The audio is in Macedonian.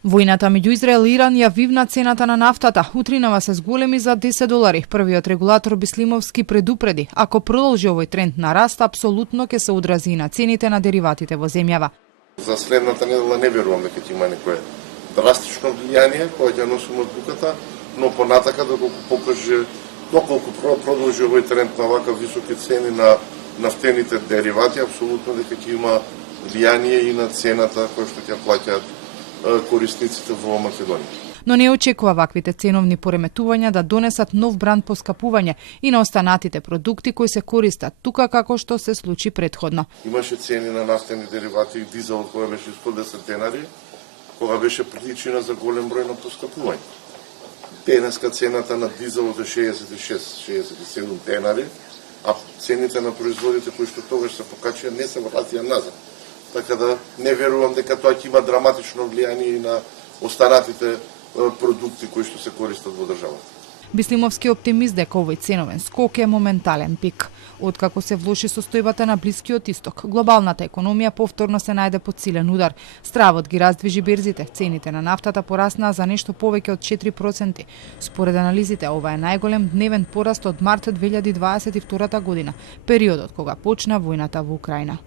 Војната меѓу Израел и Иран ја вивна цената на нафтата. Утринава се зголеми за $10. Првиот регулатор Бислимовски предупреди, ако продолжи овој тренд на раст, апсолутно ќе се одрази и на цените на дериватите во земјава. За следната недела не верувам дека ќе има некое драстично влијание кој ќе носим одлуката, но понатака доколку продолжи овој тренд на вака високи цени на нафтените деривати, апсолутно дека ќе има влијание и на цената која што ќе плаќаат корисниците во Македонија. Но не очекува ваквите ценовни пореметувања да донесат нов бранд поскапување и на останатите продукти кои се користат тука како што се случи претходно. Имаше цени на нафтени деривати и дизел која беше 110 денари, кога беше причина за голем број на поскапување. Денеска цената на дизелот е 66-67 денари, а цените на производите кои што тогаш се покачија не се вратија назад. Така да не верувам дека тоа ќе има драматично влијание и на останатите продукти кои што се користат во државата. Бислимовски е оптимист дека овој ценовен скок е моментален пик. Откако се влоши состојбата на Блискиот Исток, глобалната економија повторно се најде под силен удар. Стравот ги раздвижи берзите, цените на нафтата пораснаа за нешто повеќе од 4%. Според анализите, ова е најголем дневен пораст од март 2022 година, периодот кога почна војната во Украина.